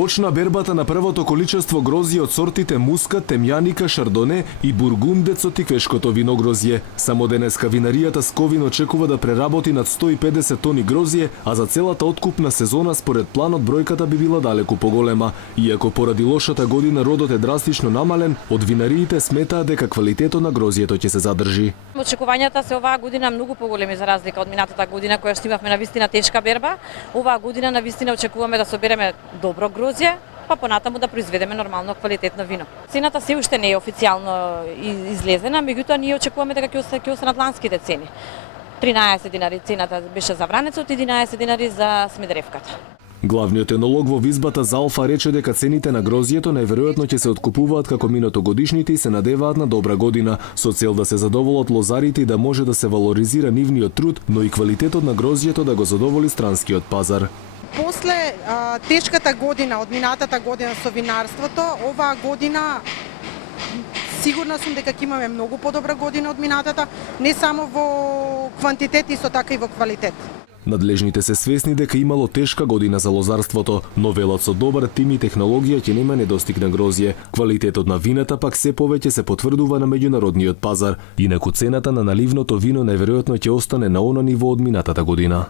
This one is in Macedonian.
Почна бербата на првото количество грозје од сортите Мускат, Темјаника, Шардоне и Бургундец од тиквешкото виногрозје. Само денеска винаријата Сковин очекува да преработи над 150 тони грозје, а за целата откупна сезона според планот бројката би била далеку поголема. Иако поради лошата година родот е драстично намален, од винариите сметаат дека квалитетот на грозјето ќе се задржи. Очекувањата се оваа година многу поголеми за разлика од минатата година која што имавме навистина тешка берба. Оваа година навистина очекуваме да собереме добро грозје, па понатаму да произведеме нормално квалитетно вино. Цената се уште не е официјално излезена, меѓутоа ние очекуваме дека ќе останат ланските цени. 13 динари цената беше за вранецот, 11 динари за смедревката. Главниот енолог во визбата за Алфа рече дека цените на грозјето најверојатно ќе се откупуваат како минатогодишните и се надеваат на добра година, со цел да се задоволат лозарите и да може да се валоризира нивниот труд, но и квалитетот на грозјето да го задоволи странскиот пазар. После тешката година од минатата година со винарството, оваа година сигурна сум дека ќе имаме многу подобра година од минатата, не само во квантитет, исто така и во квалитет. Надлежните се свесни дека имало тешка година за лозарството, но велат со добар тим и технологија ќе нема недостиг на грозје. Квалитетот на вината пак се повеќе се потврдува на меѓународниот пазар, инаку цената на наливното вино најверојатно ќе остане на она ниво од минатата година.